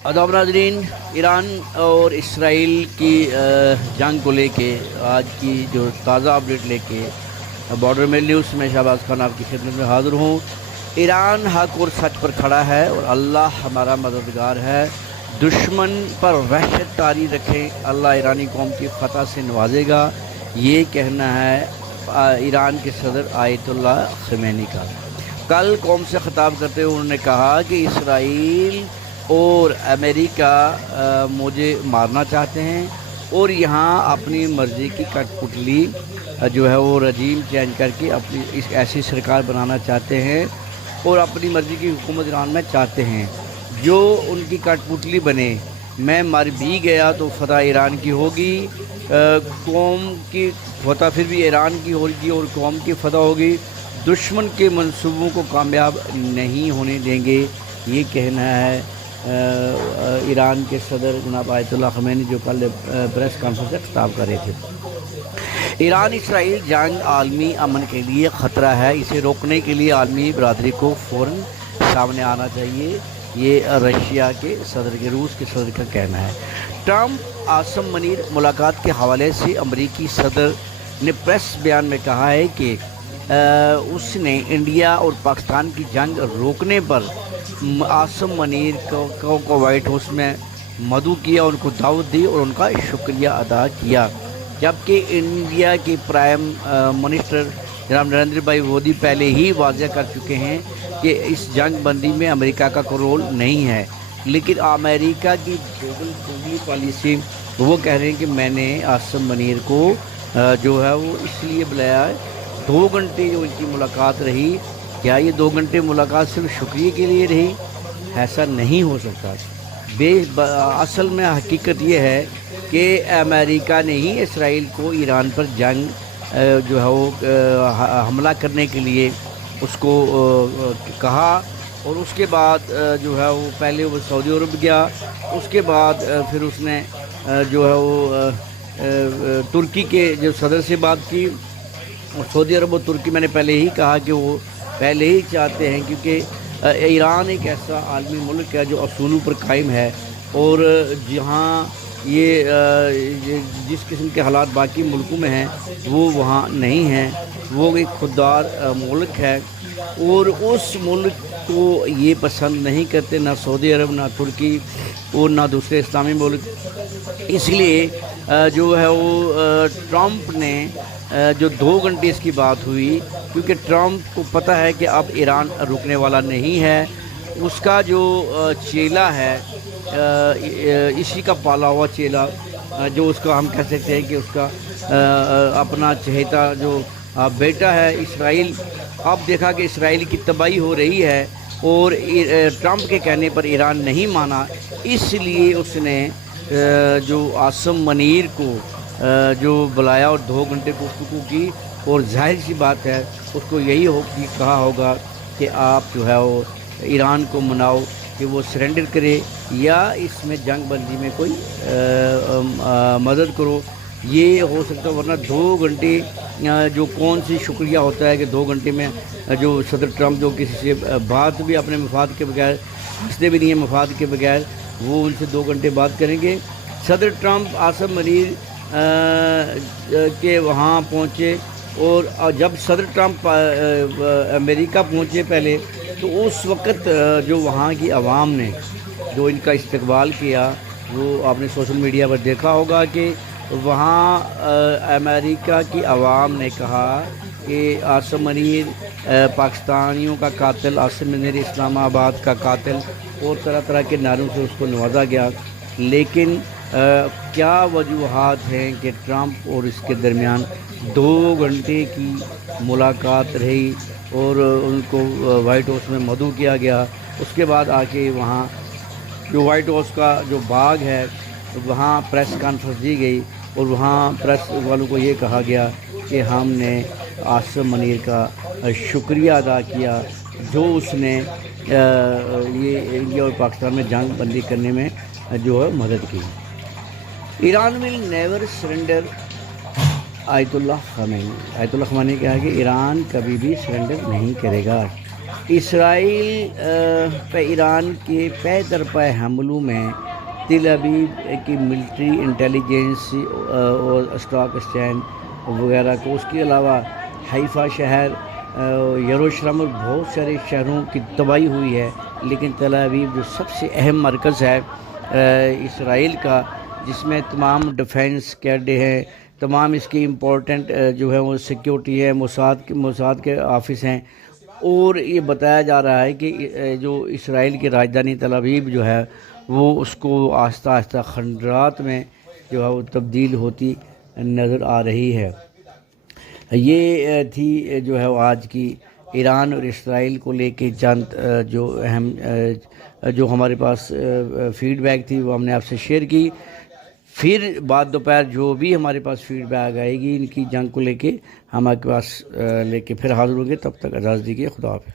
आदाब नाज़रीन। ईरान और इसराइल की जंग को लेके आज की जो ताज़ा अपडेट लेके बॉर्डर मेल न्यूज़ में शहबाज खान आपकी खिदमत में हाज़िर हूँ। ईरान हक और सच पर खड़ा है और अल्लाह हमारा मददगार है। दुश्मन पर वहशत तारी रखें, अल्लाह ईरानी कौम की फ़तह से नवाजेगा। ये कहना है ईरान के सदर आयतुल्लाह खमेनी का। कल कौम से ख़िताब करते हुए उन्होंने कहा कि इसराइल और अमेरिका मुझे मारना चाहते हैं और यहाँ अपनी मर्ज़ी की कठपुतली जो है वो रजीम चेंज करके अपनी इस ऐसी सरकार बनाना चाहते हैं और अपनी मर्ज़ी की हुकूमत ईरान में चाहते हैं जो उनकी कठपुतली बने। मैं मर भी गया तो फ़तह ईरान की होगी, कौम की फ़तह फिर भी ईरान की होगी और कौम की फ़तह होगी। दुश्मन के मंसूबों को कामयाब नहीं होने देंगे। ये कहना है ईरान के सदर जनाब आयतुल्लाह खमेनी जो कल प्रेस कॉन्फ्रेंस से खिताब कर रहे थे। ईरान इसराइल जंग आलमी अमन के लिए ख़तरा है, इसे रोकने के लिए आलमी बरादरी को फ़ौरन सामने आना चाहिए। ये रशिया के सदर के रूस के सदर का कहना है। ट्रंप आसम मनीर मुलाकात के हवाले से अमरीकी सदर ने प्रेस बयान में कहा है कि उसने इंडिया और पाकिस्तान की जंग रोकने पर आसम मनीर को वाइट हाउस में मदऊ किया, उनको दावत दी और उनका शुक्रिया अदा किया। जबकि इंडिया के प्राइम मिनिस्टर जनाब नरेंद्र भाई मोदी पहले ही वाज़ह कर चुके हैं कि इस जंग बंदी में अमेरिका का कोई रोल नहीं है। लेकिन अमेरिका की दोगली पॉलिसी वो कह रहे हैं कि मैंने आसम मनीर को जो है वो इसलिए बुलाया। 2 घंटे जो इनकी मुलाकात रही, क्या ये 2 घंटे मुलाकात सिर्फ शुक्रिया के लिए रही? ऐसा नहीं हो सकता। असल में हकीकत ये है कि अमेरिका ने ही इसराइल को ईरान पर जंग जो है वो हमला करने के लिए उसको कहा और उसके बाद जो है वो पहले वो सऊदी अरब गया, उसके बाद फिर उसने जो है वो तुर्की के जो सदर से बात की। और सऊदी अरब और तुर्की मैंने पहले ही कहा कि वो पहले ही चाहते हैं, क्योंकि ईरान एक ऐसा आलमी मुल्क है जो असूलों पर कायम है और जहाँ ये जिस किस्म के हालात बाकी मुल्कों में हैं वो वहाँ नहीं हैं। वो एक खुददार मुल्क है और उस मुल्क को ये पसंद नहीं करते, ना सऊदी अरब, ना तुर्की और ना दूसरे इस्लामी मुल्क। इसलिए जो है वो ट्रंप ने जो 2 घंटे इसकी बात हुई, क्योंकि ट्रंप को पता है कि अब ईरान रुकने वाला नहीं है। उसका जो चेला है, इसी का पाला हुआ चेला, जो उसका हम कह सकते हैं कि उसका अपना चहेता जो बेटा है इसराइल। अब देखा कि इसराइल की तबाही हो रही है और ट्रंप के कहने पर ईरान नहीं माना, इसलिए उसने जो आसम मनीर को जो बुलाया और 2 घंटे गुफ्तगू की। और जाहिर सी बात है उसको यही कहा होगा कि आप जो है वो ईरान को मनाओ कि वो सरेंडर करे या इसमें जंग बंदी में कोई मदद करो। ये हो सकता है, वरना 2 घंटे जो कौन सी शुक्रिया होता है कि 2 घंटे में जो सदर ट्रंप जो किसी से बात भी अपने मफाद के बगैर, हंसते भी नहीं है मफाद के बगैर, वो उनसे 2 घंटे बात करेंगे। सदर ट्रंप आसम मनीर के वहाँ पहुँचे और जब सदर ट्रंप अमेरिका पहुँचे पहले, तो उस वक़्त जो वहाँ की आवाम ने जो इनका इस्तकबाल किया वो आपने सोशल मीडिया पर देखा होगा कि वहाँ अमेरिका की आवाम ने कहा कि आसम मनीर पाकिस्तानियों का कातिल, आसम मनीर इस्लामाबाद का कातिल, और तरह तरह के नारों से उसको नवाजा गया। लेकिन क्या वजूहात हैं कि ट्रंप और इसके दरमियान 2 घंटे की मुलाकात रही और उनको वाइट हाउस में मदऊ किया गया। उसके बाद आके वहाँ जो वाइट हाउस का जो बाग है वहाँ प्रेस कॉन्फ्रेंस दी गई और वहाँ प्रेस वालों को ये कहा गया कि हमने आसम मनीर का शुक्रिया अदा किया जो उसने ये इंडिया और पाकिस्तान में जंग बंदी करने में जो है मदद की। Iran will never surrender Ayatollah Khamenei. Ayatollah Khamenei ने कहा कि ईरान कभी भी सरेंडर नहीं करेगा। اسرائیل پہ ایران کے پے در پے حملوں میں تل ابیب کی ملٹری انٹیلیجنس اور اسٹاک اسٹینڈ وغیرہ کو، اس کے علاوہ حیفا شہر، یروشلم اور بہت سارے شہروں کی تباہی ہوئی ہے، لیکن تل ابیب جو سب سے اہم مرکز ہے اسرائیل کا، جس میں تمام ڈیفنس کیڈے ہیں، تمام اس کی امپورٹنٹ جو ہے وہ سیکیورٹی ہے، موساد کے آفس ہیں، اور یہ بتایا جا رہا ہے کہ جو اسرائیل کی راجدھانی تل ابیب جو ہے وہ اس کو آہستہ آہستہ خنڈرات میں جو ہے وہ تبدیل ہوتی نظر آ رہی ہے۔ یہ تھی جو ہے وہ آج کی ایران اور اسرائیل کو لے کے چند جو اہم جو ہمارے پاس فیڈ بیک تھی وہ ہم نے آپ سے شیئر کی۔ پھر بعد دوپہر جو بھی ہمارے پاس فیڈ بیک آئے گی ان کی جنگ کو لے کے ہم آپ کے پاس لے کے پھر حاضر ہوں گے، تب تک اجازت دیجیے، خدا حافظ۔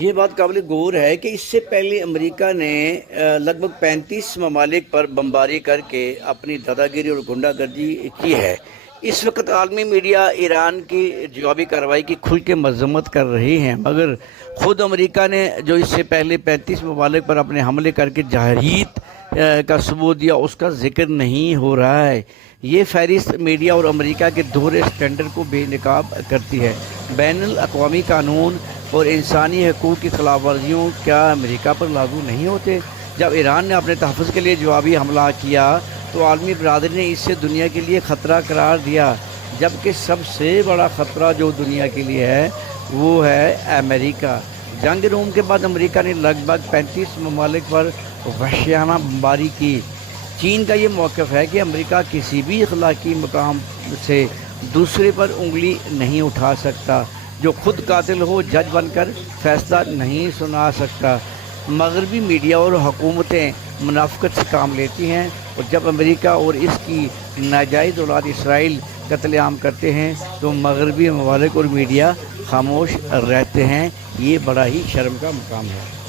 یہ بات قابل غور ہے کہ اس سے پہلے امریکہ نے لگ بھگ 35 ممالک پر بمباری کر کے اپنی دادا گیری اور غنڈہ گردی کی ہے۔ اس وقت عالمی میڈیا ایران کی جوابی کارروائی کی کھل کے مذمت کر رہی ہیں، مگر خود امریکہ نے جو اس سے پہلے 35 ممالک پر اپنے حملے کر کے جارحیت کا ثبوت دیا، اس کا ذکر نہیں ہو رہا ہے۔ یہ فہرست میڈیا اور امریکہ کے دوہرے اسٹینڈرڈ کو بے نقاب کرتی ہے۔ بین الاقوامی قانون اور انسانی حقوق کی خلاف ورزیوں کیا امریکہ پر لاگو نہیں ہوتے؟ جب ایران نے اپنے تحفظ کے لیے جوابی حملہ کیا تو عالمی برادری نے اسے دنیا کے لیے خطرہ قرار دیا، جبکہ سب سے بڑا خطرہ جو دنیا کے لیے ہے وہ ہے امریکہ۔ جنگ روم کے بعد امریکہ نے لگ بھگ 35 ممالک پر وحشیانہ بمباری کی۔ چین کا یہ موقف ہے کہ امریکہ کسی بھی اخلاقی مقام سے دوسرے پر انگلی نہیں اٹھا سکتا، جو خود قاتل ہو جج بن کر فیصلہ نہیں سنا سکتا۔ مغربی میڈیا اور حکومتیں منافقت سے کام لیتی ہیں، اور جب امریکہ اور اس کی ناجائز اولاد اسرائیل قتل عام کرتے ہیں تو مغربی ممالک اور میڈیا خاموش رہتے ہیں۔ یہ بڑا ہی شرم کا مقام ہے۔